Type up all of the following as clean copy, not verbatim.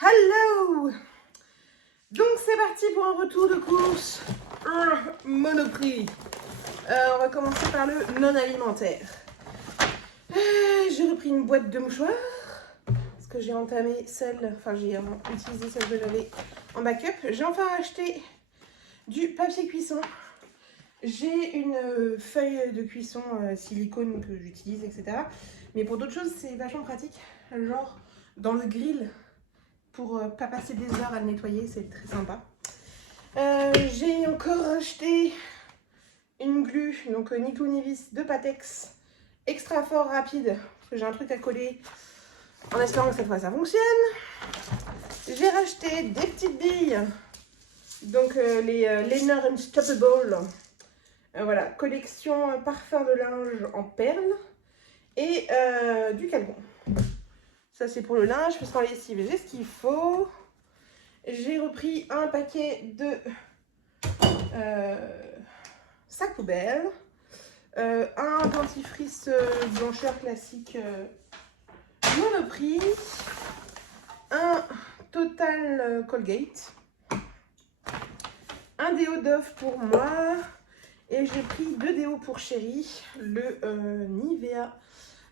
Hello! Donc c'est parti pour un retour de course Monoprix. On va commencer par le non alimentaire. J'ai repris une boîte de mouchoirs parce que j'ai entamé celle, enfin j'ai utilisé celle que j'avais en backup. J'ai enfin acheté du papier cuisson. J'ai une feuille de cuisson silicone que j'utilise, etc. Mais pour d'autres choses, c'est vachement pratique. Genre dans le grill, pour pas passer des heures à le nettoyer, c'est très sympa. J'ai encore acheté une glu, donc ni tout ni vis de Patex, extra fort rapide, parce que j'ai un truc à coller en espérant que cette fois ça fonctionne. J'ai racheté des petites billes, donc les Liner Unstoppable. Voilà, collection parfum de linge en perles et du calgon. Ça c'est pour le linge, parce qu'en lessive j'ai ce qu'il faut. J'ai repris un paquet de sac poubelle, un dentifrice blancheur classique Monoprix, un Total Colgate, un déo Dove pour moi, et j'ai pris 2 déos pour chéri, le Nivea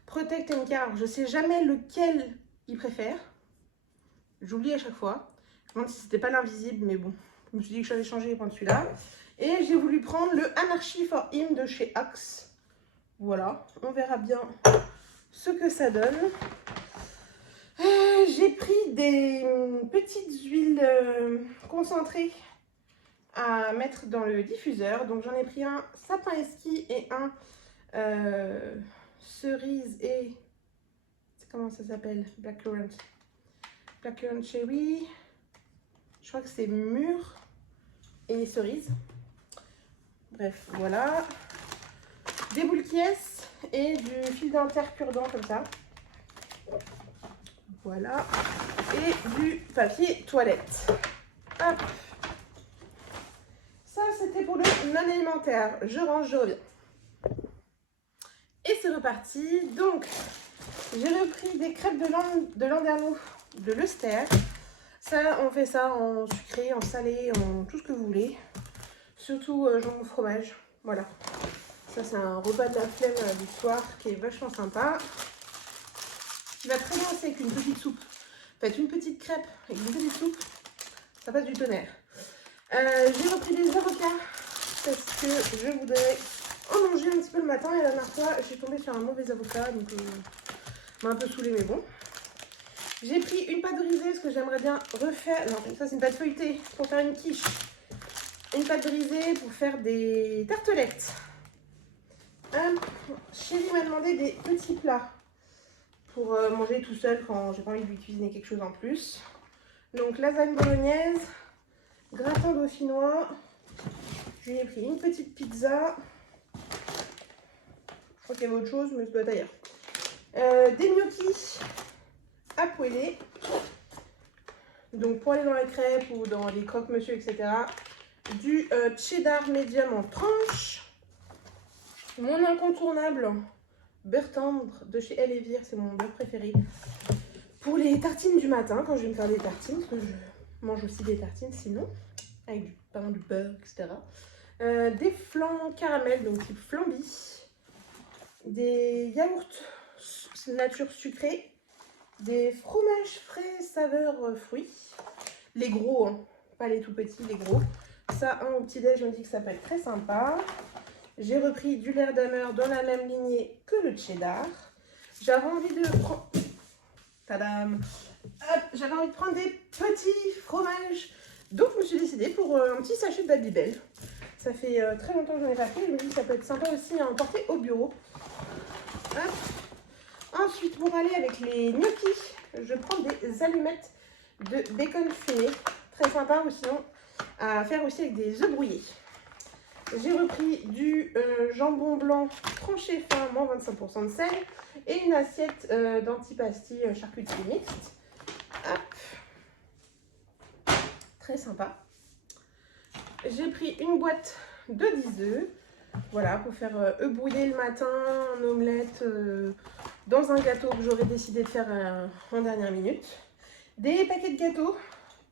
Protect & Care. Je sais jamais lequel il préfère, j'oublie à chaque fois. Je me demande si c'était pas l'invisible, mais bon, je me suis dit que j'allais changer et prendre celui-là. Et j'ai voulu prendre le Anarchy for Him de chez Axe. Voilà, on verra bien ce que ça donne. J'ai pris des petites huiles concentrées à mettre dans le diffuseur. Donc j'en ai pris un sapin esquis et un cerise et... Comment ça s'appelle? Blackcurrant. Blackcurrant cherry. Je crois que c'est mûr et cerise. Bref, voilà. Des boules qui et du fil dentaire cure-dent comme ça. Voilà. Et du papier toilette. Hop. Ça, c'était pour le non alimentaire. Je range, je reviens. Et c'est reparti. Donc, j'ai repris des crêpes de Landerneau de l'Euster. Ça, on fait ça en sucré, en salé, en tout ce que vous voulez. Surtout jambon fromage. Voilà. Ça, c'est un repas de la flemme du soir qui est vachement sympa. Qui va très bien aussi avec une petite soupe. Faites une petite crêpe avec une petite soupe. Ça passe du tonnerre. J'ai repris des avocats parce que je voudrais en manger un petit peu le matin. Et la dernière fois, je suis tombée sur un mauvais avocat. Donc, m'a un peu saoulée, mais bon. J'ai pris une pâte brisée parce que j'aimerais bien refaire... Non, ça, c'est une pâte feuilletée pour faire une quiche. Une pâte brisée pour faire des tartelettes. Chérie m'a demandé des petits plats pour manger tout seul quand j'ai pas envie de lui cuisiner quelque chose en plus. Donc lasagne bolognaise, gratin dauphinois. Je lui ai pris une petite pizza. Je crois qu'il y avait autre chose, mais ça doit être ailleurs. Des gnocchis à poêler. Donc pour aller dans les crêpes ou dans les croque-monsieur, etc. Du cheddar médium en tranches. Mon incontournable beurre tendre de chez Elle et Vire, c'est mon beurre préféré. Pour les tartines du matin, quand je vais me faire des tartines, parce que je mange aussi des tartines sinon, avec du pain, du beurre, etc. Des flancs caramel, donc type flamby. Des yaourts nature sucrée. Des fromages frais saveur fruits. Les gros, hein, pas les tout petits, les gros. Ça, au petit-déj, on dit que ça peut être très sympa. J'ai repris du Leerdammer dans la même lignée que le cheddar. J'avais envie de prendre... Tadam! J'avais envie de prendre des petits fromages. Donc je me suis décidée pour un petit sachet de Babybel. Ça fait très longtemps que je n'en ai pas fait. Je me dis que ça peut être sympa aussi à emporter au bureau. Hop. Ensuite, pour aller avec les gnocchis, je prends des allumettes de bacon fumé. Très sympa ou sinon à faire aussi avec des œufs brouillés. J'ai repris du jambon blanc tranché fin, moins 25% de sel, et une assiette d'antipasti charcuterie mixte. Hop. Très sympa. J'ai pris une boîte de 10 œufs. Voilà, pour faire œufs brouillés le matin, en omelette, dans un gâteau que j'aurais décidé de faire en dernière minute. Des paquets de gâteaux,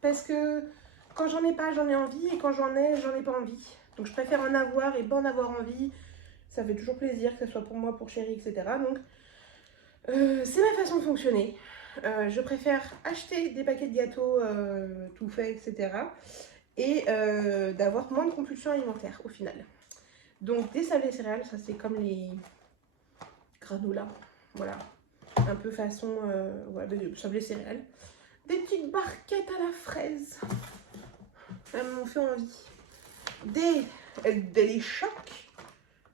parce que quand j'en ai pas, j'en ai envie, et quand j'en ai pas envie. Donc je préfère en avoir et pas en avoir envie. Ça fait toujours plaisir, que ce soit pour moi, pour chérie, etc. Donc c'est ma façon de fonctionner. Je préfère acheter des paquets de gâteaux tout faits, etc. Et d'avoir moins de compulsions alimentaires au final. Donc des sablés céréales, ça c'est comme les granola, voilà, un peu façon ouais, des sablés céréales. Des petites barquettes à la fraise, elles m'ont fait envie. Des chocs,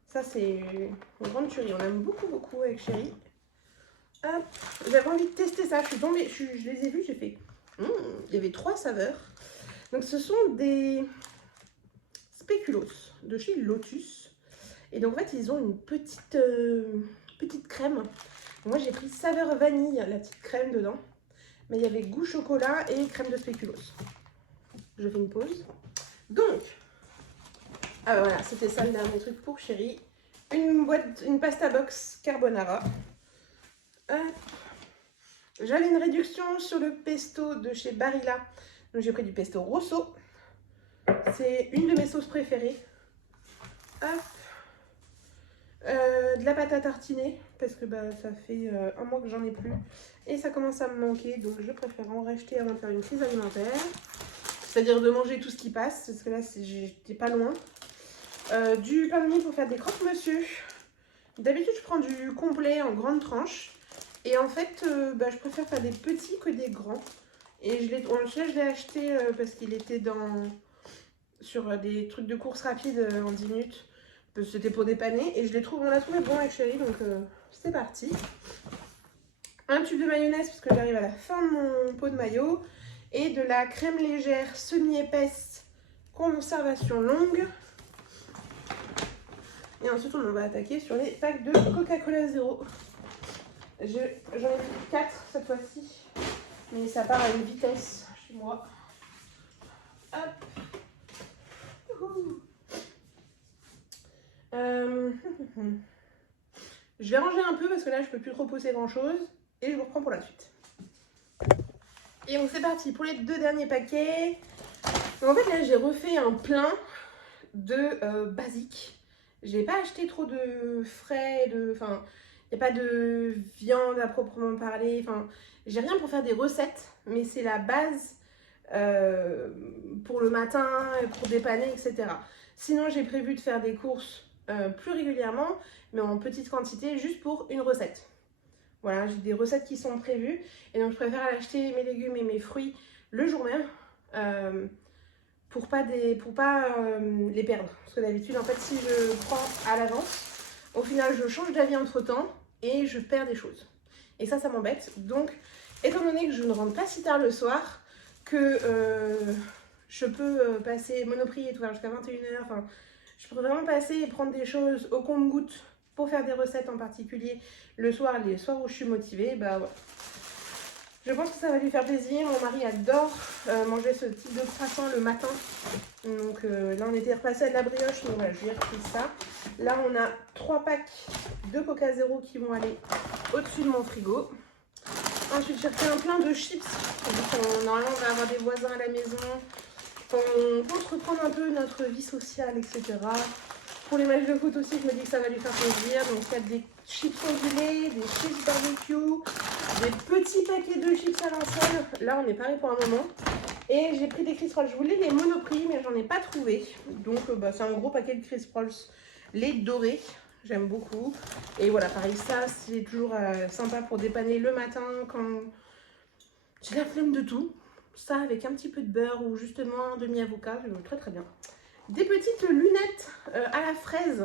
ça c'est une grande tuerie, on aime beaucoup avec chérie. Hop, j'avais envie de tester ça, je suis tombée, je les ai vus, j'ai fait, il y avait 3 saveurs. Donc ce sont des spéculoos de chez Lotus. Et donc en fait ils ont une petite crème. Moi j'ai pris saveur vanille, la petite crème dedans. Mais il y avait goût chocolat et crème de spéculoos. Je fais une pause. Donc, voilà, c'était ça le dernier truc pour chérie. Une pasta box carbonara. J'avais une réduction sur le pesto de chez Barilla. Donc j'ai pris du pesto rosso. C'est une de mes sauces préférées. De la pâte à tartiner parce que ça fait un mois que j'en ai plus et ça commence à me manquer, donc je préfère en racheter avant de faire une crise alimentaire, c'est-à-dire de manger tout ce qui passe, parce que là j'étais pas loin. Du pain de mie pour faire des croque-monsieur. D'habitude je prends du complet en grandes tranches et en fait je préfère faire des petits que des grands, et je l'ai acheté parce qu'il était sur des trucs de course rapide en 10 minutes. C'était pour dépanner et on l'a trouvé bon avec chérie, donc c'est parti. Un tube de mayonnaise parce que j'arrive à la fin de mon pot de mayo, et de la crème légère semi-épaisse conservation longue. Et ensuite on va attaquer sur les packs de Coca-Cola Zéro. J'en ai mis 4 cette fois-ci, mais ça part à une vitesse chez moi. Hop. Je vais ranger un peu parce que là je peux plus trop poser grand chose et je vous reprends pour la suite. Et donc c'est parti pour les 2 derniers paquets. Donc en fait là j'ai refait un plein de basique. J'ai pas acheté trop de frais, enfin il n'y a pas de viande à proprement parler, enfin j'ai rien pour faire des recettes, mais c'est la base pour le matin, pour dépanner, etc. Sinon j'ai prévu de faire des courses plus régulièrement, mais en petite quantité, juste pour une recette. Voilà, j'ai des recettes qui sont prévues, et donc je préfère acheter mes légumes et mes fruits le jour même, pour pas les perdre. Parce que d'habitude, en fait, si je prends à l'avance, au final, je change d'avis entre temps et je perds des choses. Et ça m'embête. Donc, étant donné que je ne rentre pas si tard le soir, que je peux passer Monoprix et tout jusqu'à 21h, enfin, je peux vraiment passer et prendre des choses au compte-gouttes pour faire des recettes en particulier le soir, les soirs où je suis motivée, bah ouais. Je pense que ça va lui faire plaisir. Mon mari adore manger ce type de croissant le matin. Donc là on était repassé à de la brioche, donc voilà, je lui ai repris ça. Là on a 3 packs de Coca Zéro qui vont aller au-dessus de mon frigo. Ensuite j'ai repris un plein de chips. Normalement on va avoir des voisins à la maison. On peut se reprendre un peu notre vie sociale, etc. Pour les matchs de foot aussi, je me dis que ça va lui faire plaisir. Donc il y a des chips ondulés, des chips barbecue, des petits paquets de chips à l'ancienne. Là on est pareil pour un moment. Et j'ai pris des Crisp Rolls. Je voulais les Monoprix, mais j'en ai pas trouvé. Donc c'est un gros paquet de Crisp Rolls, les dorés. J'aime beaucoup. Et voilà, pareil, ça c'est toujours sympa pour dépanner le matin quand j'ai la flemme de tout. Ça avec un petit peu de beurre ou justement un demi-avocat, très très bien. Des petites lunettes à la fraise.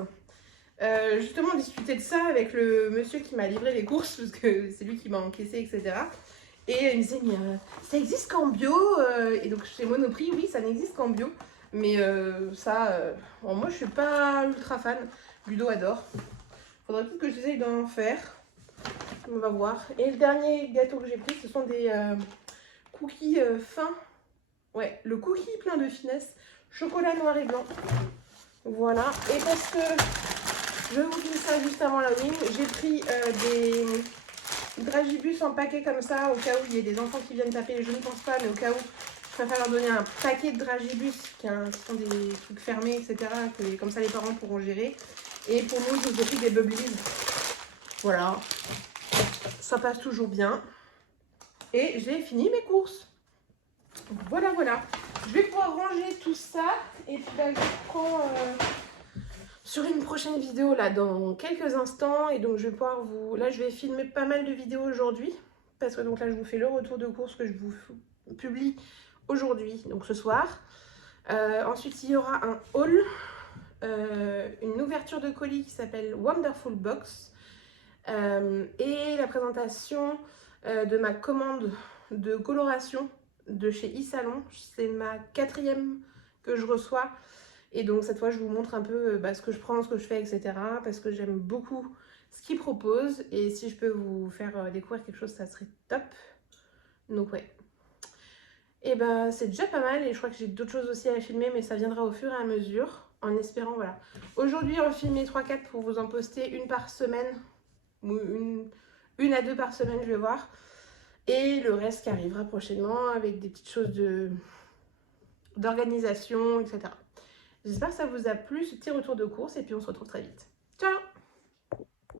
Justement, on discutait de ça avec le monsieur qui m'a livré les courses, parce que c'est lui qui m'a encaissé, etc. Et il me disait, mais ça existe qu'en bio. Et donc chez Monoprix, oui, ça n'existe qu'en bio. Mais bon, moi je suis pas ultra fan. Ludo adore. Faudrait peut-être que j'essaye d'en faire. On va voir. Et le dernier gâteau que j'ai pris, ce sont des cookies fins. Ouais, le cookie plein de finesse. Chocolat noir et blanc. Voilà. Et parce que je vous dis ça juste avant l'Halloween, j'ai pris dragibus en paquet comme ça, au cas où il y a des enfants qui viennent taper, je ne pense pas, mais au cas où, je préfère leur donner un paquet de dragibus qui sont des trucs fermés, etc. Que, comme ça les parents pourront gérer. Et pour nous, je vous ai pris des bubblies. Voilà, ça passe toujours bien. Et j'ai fini mes courses. Voilà, voilà. Je vais pouvoir ranger tout ça. Et puis là, je reprends sur une prochaine vidéo là dans quelques instants. Et donc je vais pouvoir vous... Là, je vais filmer pas mal de vidéos aujourd'hui. Parce que donc là, je vous fais le retour de course que je vous publie aujourd'hui, donc ce soir. Ensuite, il y aura un haul, une ouverture de colis qui s'appelle Wonderful Box. Et la présentation de ma commande de coloration de chez eSalon. C'est ma 4e que je reçois. Et donc cette fois, je vous montre un peu ce que je prends, ce que je fais, etc. Parce que j'aime beaucoup ce qu'ils proposent. Et si je peux vous faire découvrir quelque chose, ça serait top. Donc ouais. Et ben c'est déjà pas mal. Et je crois que j'ai d'autres choses aussi à filmer. Mais ça viendra au fur et à mesure. En espérant, voilà. Aujourd'hui, on filme les 3-4 pour vous en poster une par semaine. Ou une à 2 par semaine, je vais voir. Et le reste qui arrivera prochainement avec des petites choses d'organisation, etc. J'espère que ça vous a plu, ce petit retour de course, et puis on se retrouve très vite. Ciao!